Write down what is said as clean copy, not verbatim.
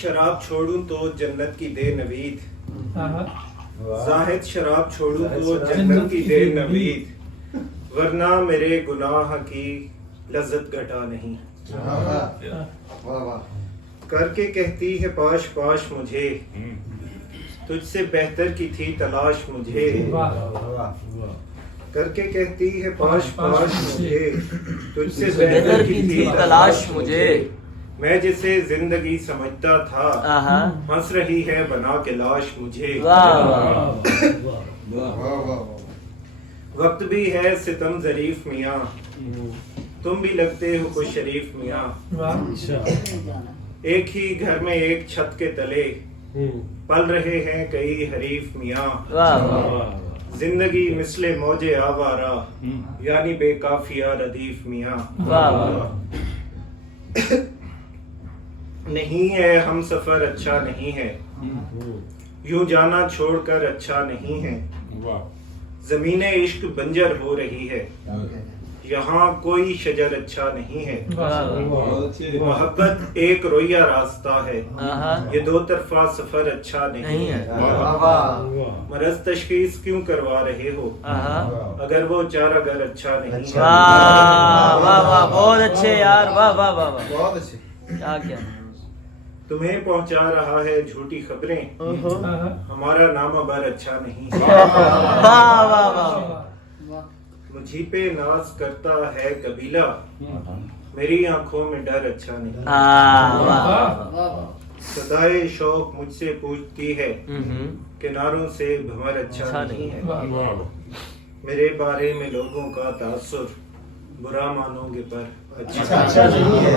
शराब छोड़ूं तो जन्नत की दे नवीद, जाहिद शराब छोड़ूं तो जन्नत की दे नवीद, वरना मेरे गुनाह की लज्जत घटा नहीं। करके कहती है पाश पाश मुझे, तुझसे बेहतर की थी तलाश मुझे। करके कहती है पाश पाश मुझे, तुझसे बेहतर की थी तलाश मुझे। मैं जिसे जिंदगी समझता था, हंस रही है बना के लाश मुझे। वक्त भी है सितम जरीफ मियाँ, तुम भी लगते हो कुछ शरीफ मियाँ। एक ही घर में एक छत के तले पल रहे हैं कई हरीफ मियाँ। जिंदगी मिसले मौजे आवारा, यानी बेकाफिया रदीफ मियाँ। नहीं है हम सफर अच्छा नहीं है, यूं जाना छोड़कर अच्छा नहीं है। जमीने इश्क बंजर हो रही है, यहाँ कोई शजर अच्छा नहीं है। मोहब्बत एक रोया रास्ता है, ये दो तरफा सफर अच्छा नहीं है। मरज तशखीस क्यों करवा रहे हो, अगर वो चारा घर अच्छा नहीं है। वाह वाह बहुत अच्छे यार, वाह वाह वाह वाह, बहुत अच्छे। क्या क्या। तुम्हें पहुंचा रहा है झूठी खबरें, हमारा नाम अबर अच्छा नहीं है। वाह वाह वाह, मुझी पे नाज करता है कबीला, मेरी आंखों में डर अच्छा नहीं। सदाए शौक मुझसे पूछती है, किनारों से भंवर अच्छा नहीं है। मेरे बारे में लोगों का तासुर बुरा मानोगे पर अच्छा नहीं है।